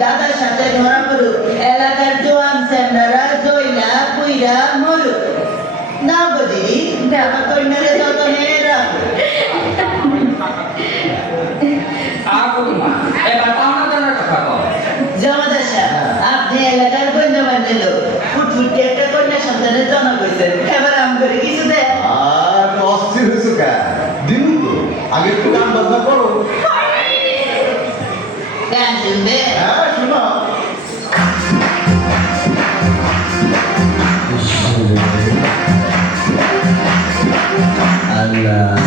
দাদার সাথে ধরা পড়ুক এলাকার জোয়ান স্যান্ডারা জয়লা পুইরা মরুক না বলি আমার কন্যারে যতনে রাখো জমাদার সাহেব আপনি এলাকার কন্যা বান্ধব ফুটফুটকে একটা কন্যা সন্তানের জন্ম করেছেন এবার আম করে কিছু দেয় আর অস্থির হয়েছো কে দিন তো আগে একটু গান বাজনা করো গান শুনবে হ্যাঁ শোনো আল্লাহ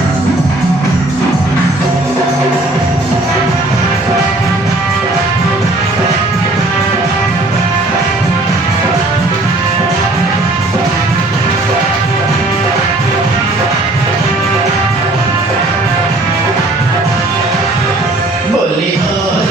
বলি ও